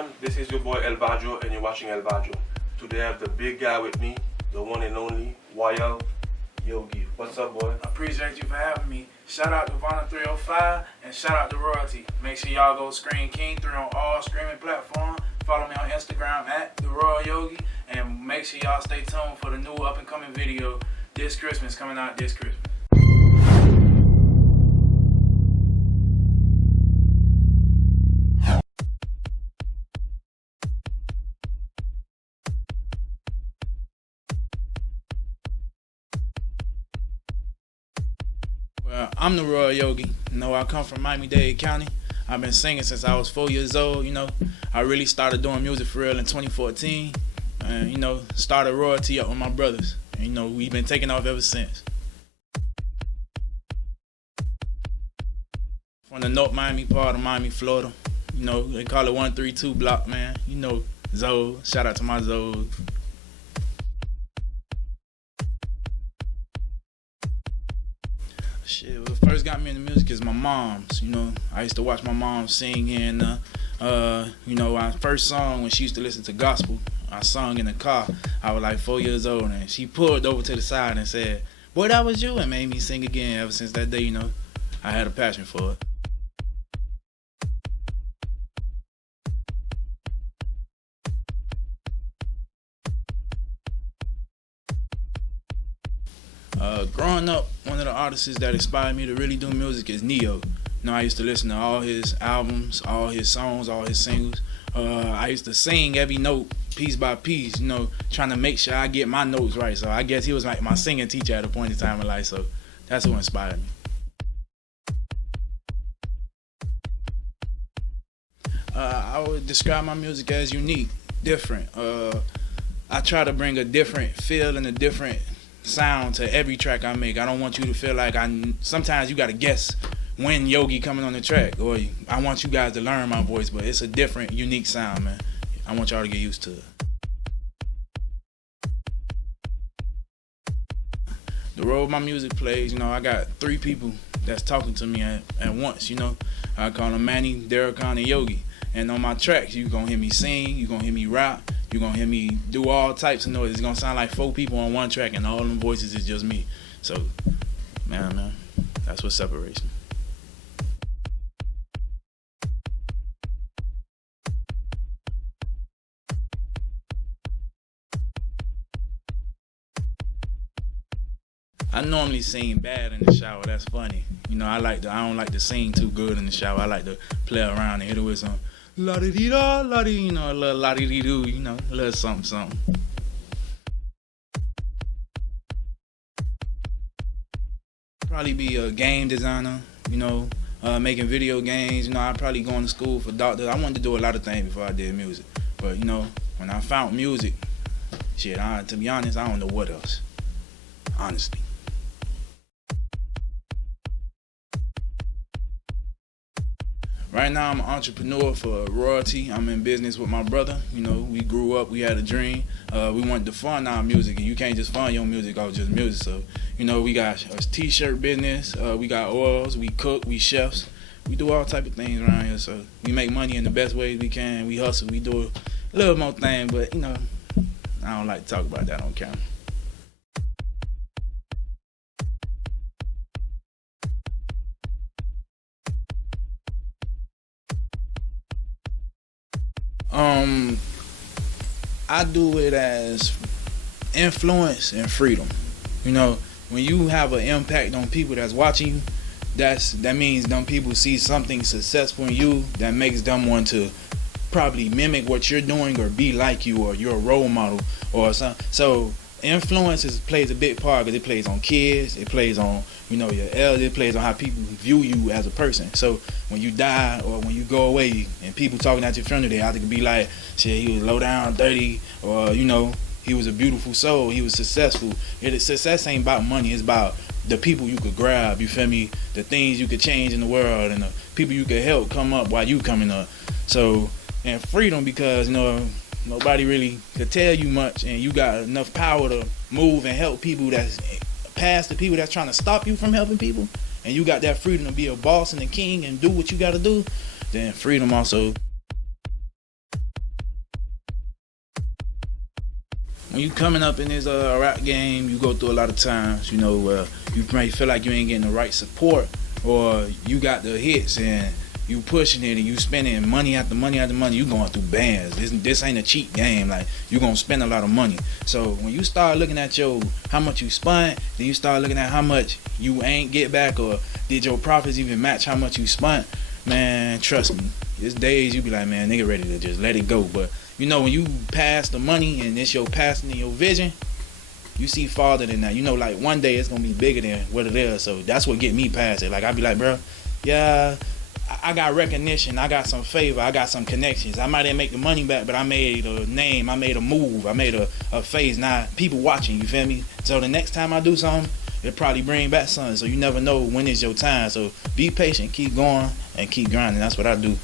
fam? This is your boy El Baggio and you're watching El Baggio. Today I have the big guy with me, the one and only Royal Yogi. What's up, boy? I appreciate you for having me. Shout out to Vonna 305 and shout out to Royalty. Make sure y'all go Screen King 3 on all streaming platforms. Follow me on Instagram at the Royal Yogi, and make sure y'all stay tuned for the new up and coming video this Christmas, coming out this Christmas. Well, I'm the Royal Yogi. You know, I come from Miami-Dade County. I've been singing since I was 4 years old. You know, I really started doing music for real in 2014. And, you know, started Royalty up with my brothers. And, you know, we've been taking off ever since. From the North Miami part of Miami, Florida. You know, they call it 132 block, man. You know, Zoe. Shout out to my Zoe. Shit, what first got me into music is my mom's. You know, I used to watch my mom sing, and you know, our first song when she used to listen to gospel, I sung in the car. I was like 4 years old, and she pulled over to the side and said, "Boy, that was you," and made me sing again. Ever since that day, you know, I had a passion for it. Growing up, one of the artists that inspired me to really do music is Neo. You know, I used to listen to all his albums, all his songs, all his singles. I used to sing every note piece by piece, you know, trying to make sure I get my notes right. So I guess he was like my singing teacher at a point in time in life. So that's what inspired me. I would describe my music as unique, different. I try to bring a different feel and a different sound to every track I make. I don't want you to feel like sometimes you gotta guess when Yogi coming on the track, or I want you guys to learn my voice, but it's a different, unique sound, man. I want y'all to get used to it. The role my music plays, you know, I got 3 people that's talking to me at once, you know. I call them Manny, Darricon, and Yogi. And on my tracks, you gonna hear me sing, you gonna hear me rap, you gonna hear me do all types of noise. It's gonna sound like 4 people on one track, and all them voices is just me. So, man, that's what separates me. I normally sing bad in the shower. That's funny. You know, I don't like to sing too good in the shower. I like to play around and hit it with some la-di-dee-da, la-di, you know, a little la-di-dee-doo, you know, a little something, something. Probably be a game designer, you know, making video games. You know, I'd probably going to school for doctors. I wanted to do a lot of things before I did music. But, you know, when I found music, shit, to be honest, I don't know what else, honestly. Right now, I'm an entrepreneur for Royalty. I'm in business with my brother. You know, we grew up, we had a dream. We wanted to fund our music, and you can't just fund your music off just music. So, you know, we got a t-shirt business, we got oils, we cook, we chefs. We do all type of things around here. So we make money in the best ways we can. We hustle, we do a little more thing, but, you know, I don't like to talk about that on camera. I do it as influence and freedom. You know, when you have an impact on people that's watching you, that means them people see something successful in you that makes them want to probably mimic what you're doing or be like you, or you're a role model or something. So influence plays a big part, because it plays on kids, it plays on, you know, your elders, it plays on how people view you as a person. So when you die or when you go away and people talking at your funeral, they have to be like, shit, he was low down, dirty, or, you know, he was a beautiful soul, he was successful. Success ain't about money, it's about the people you could grab, you feel me? The things you could change in the world, and the people you could help come up while you coming up. So, and freedom, because, you know, nobody really could tell you much, and you got enough power to move and help people that's past the people that's trying to stop you from helping people, and you got that freedom to be a boss and a king and do what you got to do, then freedom also when you coming up in this rap game, you go through a lot of times, you know, you may feel like you ain't getting the right support, or you got the hits and you pushing it and you spending money after money after money. You going through bands. This ain't a cheap game. Like, you gonna spend a lot of money. So when you start looking at how much you spent, then you start looking at how much you ain't get back, or did your profits even match how much you spent? Man, trust me, there's days you be like, man, nigga ready to just let it go. But you know, when you pass the money and it's your passion and your vision, you see farther than that. You know, like, one day it's gonna be bigger than what it is. So that's what get me past it. Like, I be like, bro, yeah, I got recognition, I got some favor, I got some connections. I might didn't make the money back, but I made a name, I made a move, I made a face. Now people watching, you feel me? So the next time I do something, it'll probably bring back something. So you never know when is your time. So be patient, keep going, and keep grinding. That's what I do.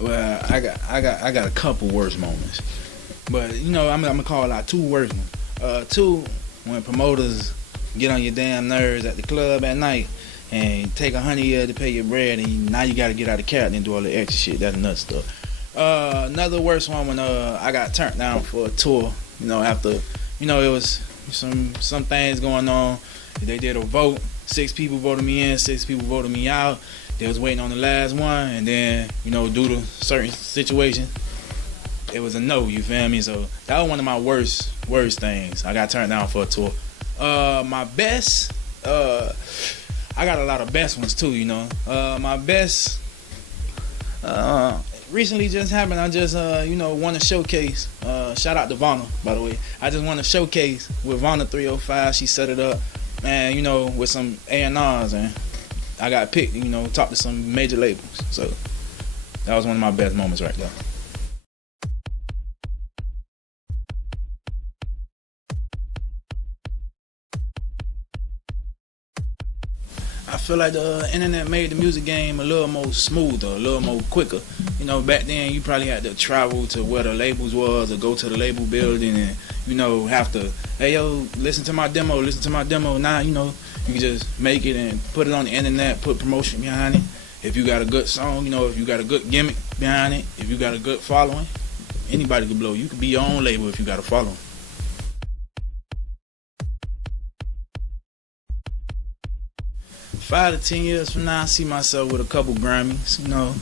Well, I got a couple worst moments, but you know, I'm gonna call out two worst ones. Two, when promoters get on your damn nerves at the club at night and take $100 to pay your bread, and now you gotta get out of character and do all the extra shit. That's nuts stuff. Another worst one, when I got turned down for a tour. You know, after, you know, it was some things going on. They did a vote. 6 people voted me in, 6 people voted me out. They was waiting on the last one, and then, you know, due to certain situation, it was a no, you feel me? So that was one of my worst things. I got turned down for a tour. My best, I got a lot of best ones too, you know. My best, recently just happened. I just, you know, won a showcase. Shout out to Vanna, by the way. I just won a showcase with Vanna 305. She set it up, and, you know, with some A&Rs, and I got picked, you know, talked to some major labels. So that was one of my best moments right there. I feel like the internet made the music game a little more smoother, a little more quicker. You know, back then you probably had to travel to where the labels was, or go to the label building and, you know, have to, hey yo, listen to my demo. Now, you know, you can just make it and put it on the internet, put promotion behind it. If you got a good song, you know, if you got a good gimmick behind it, if you got a good following, anybody could blow. You could be your own label if you got a following. Five to 10 years from now, I see myself with a couple Grammys, you know,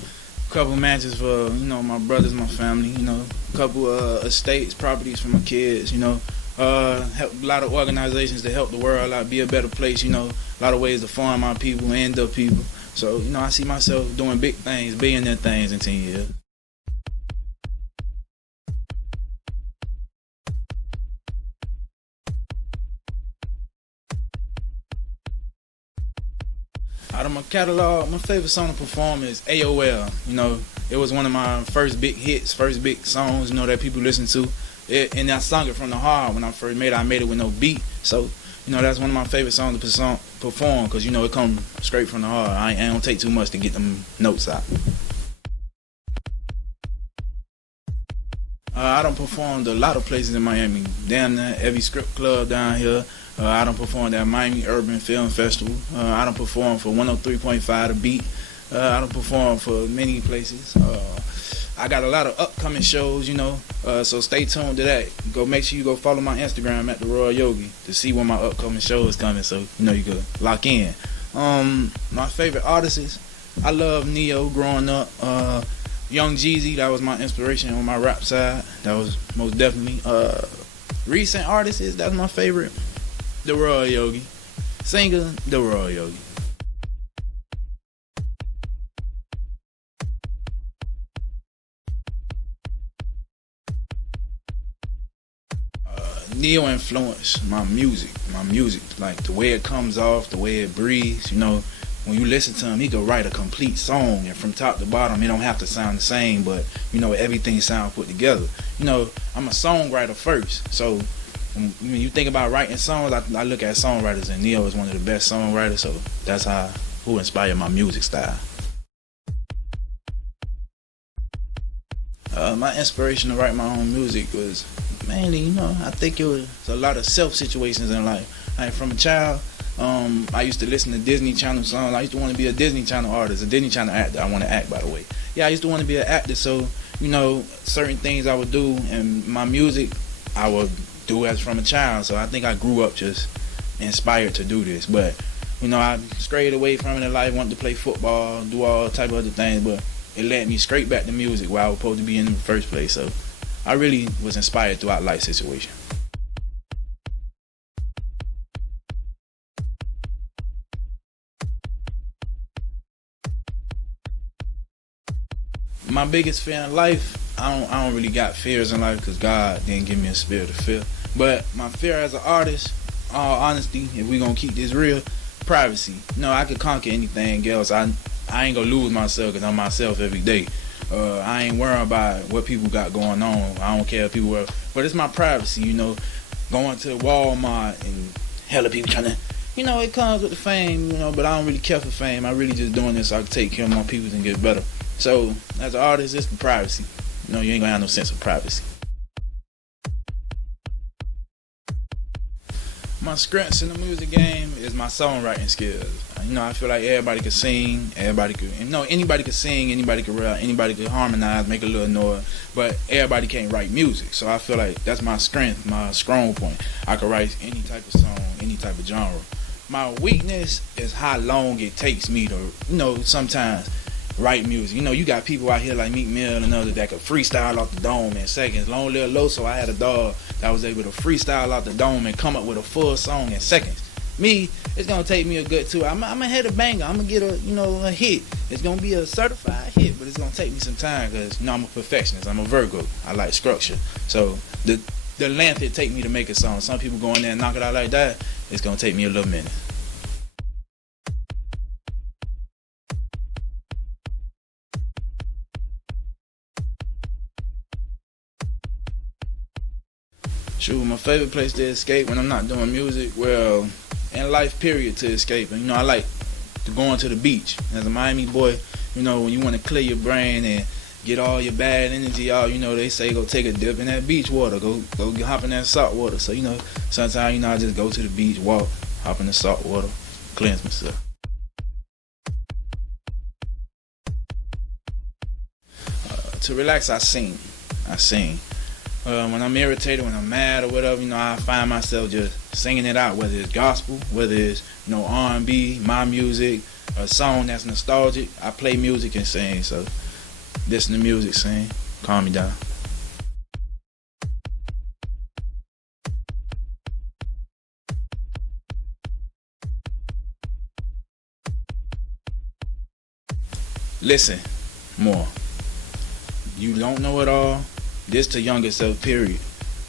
a couple matches for, you know, my brothers, my family, you know, a couple estates, properties for my kids, you know, help a lot of organizations to help the world out, be a better place, you know, a lot of ways to farm my people and the people. So, you know, I see myself doing big things, billionaire things in 10 years. Out of my catalog, my favorite song to perform is AOL. You know, it was one of my first big hits, first big songs, you know, that people listen to. And I sung it from the heart. When I first made it, I made it with no beat. So, you know, that's one of my favorite songs to perform, because, you know, it comes straight from the heart. I don't take too much to get them notes out. I done performed a lot of places in Miami. Damn near every script club down here. I done performed at Miami Urban Film Festival. I done performed for 103.5 The Beat. I done performed for many places. I got a lot of upcoming shows, you know, so stay tuned to that. Make sure you go follow my Instagram at the Royal Yogi to see when my upcoming show is coming, so, you know, you could lock in. My favorite artists, I love Neo growing up. Young Jeezy, that was my inspiration on my rap side. That was most definitely. Recent artists, that's my favorite. The Royal Yogi. Singer, the Royal Yogi. Neo influenced my music, like the way it comes off, the way it breathes, you know. When you listen to him, he could write a complete song, and from top to bottom, it don't have to sound the same, but, you know, everything sound put together. You know, I'm a songwriter first, so when you think about writing songs, I look at songwriters, and Neo is one of the best songwriters, so that's who inspired my music style. My inspiration to write my own music was mainly, you know, I think it was a lot of self situations in life. Like, from a child, I used to listen to Disney Channel songs. I used to want to be a Disney Channel artist, a Disney Channel actor. I want to act, by the way. Yeah, I used to want to be an actor, so, certain things I would do in my music, I would do as from a child. So I think I grew up just inspired to do this. But I strayed away from it in life, wanted to play football, do all type of other things, but it led me straight back to music where I was supposed to be in the first place. So I really was inspired throughout life situation. My biggest fear in life, I don't really got fears in life because God didn't give me a spirit of fear. But my fear as an artist, all honesty, if we gonna keep this real, privacy. I could conquer anything else. I ain't gonna lose myself because I'm myself every day. I ain't worrying about what people got going on. I don't care if people are, but it's my privacy. Going to Walmart and hella people trying to, it comes with the fame. But I don't really care for fame. I really just doing this so I can take care of my people and get better. So as an artist, it's the privacy. You ain't gonna have no sense of privacy. My strengths in the music game is my songwriting skills. I feel like everybody could sing, anybody could sing, anybody could rap, anybody could harmonize, make a little noise, but everybody can't write music. So I feel like that's my strength, my strong point. I could write any type of song, any type of genre. My weakness is how long it takes me to, sometimes write music. You got people out here like Meek Mill and others that could freestyle off the dome in seconds. Long Live Low, so I had a dog that was able to freestyle off the dome and come up with a full song in seconds. Me, it's gonna take me a good 2 hours. I'm gonna hit a banger. I'm gonna get a hit. It's gonna be a certified hit, but it's gonna take me some time because I'm a perfectionist. I'm a Virgo. I like structure. So the length it take me to make a song. Some people go in there and knock it out like that. It's gonna take me a little minute. Shoot, my favorite place to escape when I'm not doing music, well, in life period to escape. And I like to go into the beach. As a Miami boy, when you want to clear your brain and get all your bad energy out, they say go take a dip in that beach water, go hop in that salt water. So, sometimes, I just go to the beach, walk, hop in the salt water, cleanse myself. To relax, I sing. When I'm irritated, when I'm mad or whatever, I find myself just singing it out, whether it's gospel, whether it's, R&B, my music, a song that's nostalgic. I play music and sing, so listen to music, sing, calm me down. Listen more. You don't know it all. This to younger self, period.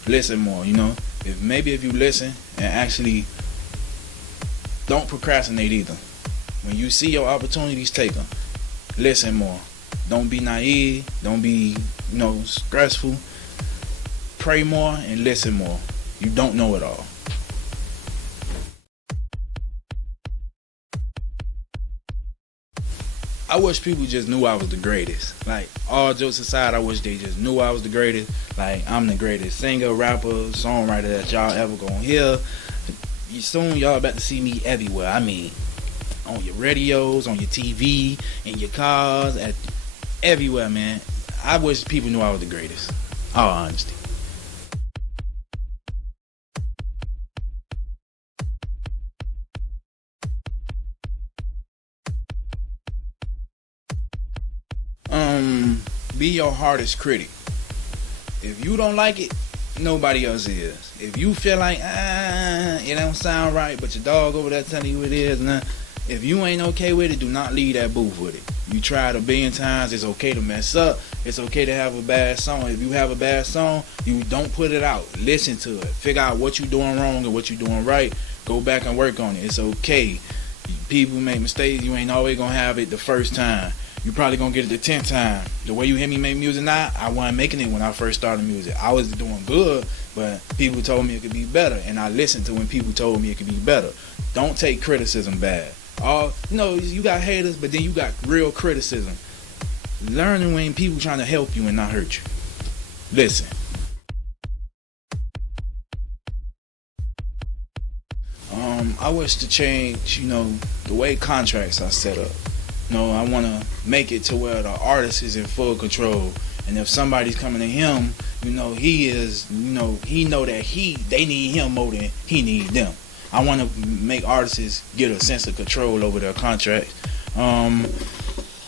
Listen more, If you listen and actually don't procrastinate either. When you see your opportunities, take them. Listen more. Don't be naive. Don't be, stressful. Pray more and listen more. You don't know it all. I wish people just knew I was the greatest. Like, all jokes aside, I wish they just knew I was the greatest. Like, I'm the greatest singer, rapper, songwriter that y'all ever gonna hear. Soon y'all about to see me everywhere. On your radios, on your TV, in your cars, everywhere, man. I wish people knew I was the greatest. All honesty. Be your hardest critic. If you don't like it, nobody else is. If you feel like it don't sound right, but your dog over there telling you it is, if you ain't okay with it, do not leave that booth with it. You tried 1 billion times. It's okay to mess up. It's okay to have a bad song. If you have a bad song, you don't put it out. Listen to it. Figure out what you're doing wrong and what you're doing right. Go back and work on it. It's okay. People make mistakes. You ain't always gonna have it the first time. You probably gonna get it the 10th time. The way you hear me make music now, I wasn't making it when I first started music. I was doing good, but people told me it could be better, and I listened to when people told me it could be better. Don't take criticism bad. You got haters, but then you got real criticism. Learning when people trying to help you and not hurt you. Listen. I wish to change, the way contracts are set up. I want to make it to where the artist is in full control And if somebody's coming to him, he know that they need him more than he need them. I want to make artists get a sense of control over their contracts. I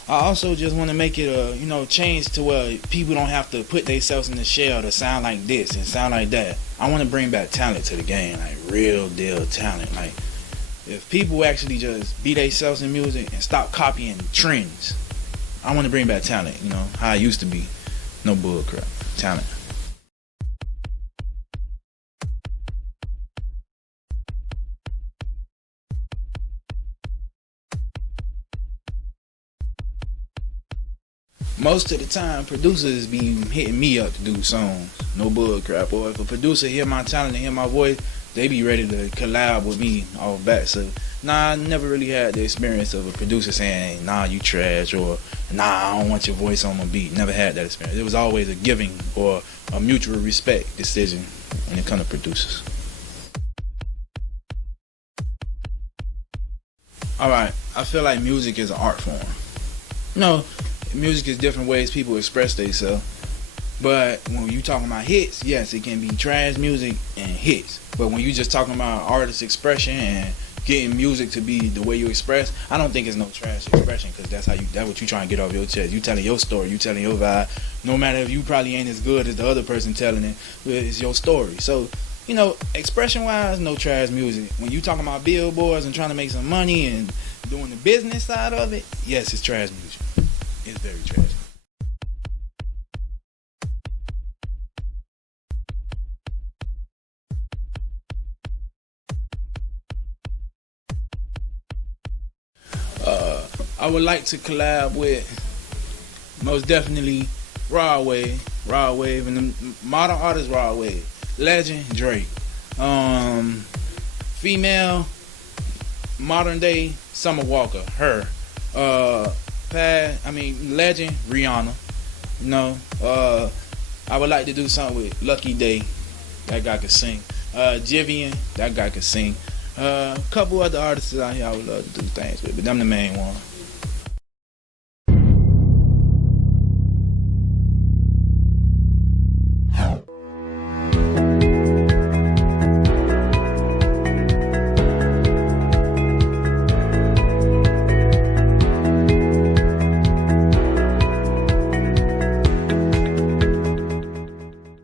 also just want to make it a change to where people don't have to put themselves in the shell to sound like this and sound like that. I want to bring back talent to the game, like real deal talent. Like if people actually just be themselves in music and stop copying trends. I want to bring back talent, how it used to be. No bull crap. Talent. Most of the time, producers be hitting me up to do songs. No bull crap. Or if a producer hear my talent and hear my voice, they be ready to collab with me all back. So, I never really had the experience of a producer saying, nah, you trash, or nah, I don't want your voice on my beat. Never had that experience. It was always a giving or a mutual respect decision when it comes to producers. Alright, I feel like music is an art form. Music is different ways people express themselves. But when you talking about hits, yes, it can be trash music and hits. But when you just talking about artist expression and getting music to be the way you express, I don't think it's no trash expression, because that's what you trying to get off your chest. You telling your story, you telling your vibe. No matter if you probably ain't as good as the other person telling it, it's your story. So, expression wise, no trash music. When you talking about billboards and trying to make some money and doing the business side of it, yes, it's trash music. It's very trash. I would like to collab with most definitely Raw Wave, and the modern artist Raw Wave, Legend Drake, female modern day Summer Walker, her, Legend Rihanna. I would like to do something with Lucky Day, that guy could sing. Jivian, that guy could sing. A couple other artists out here I would love to do things with, but them the main one.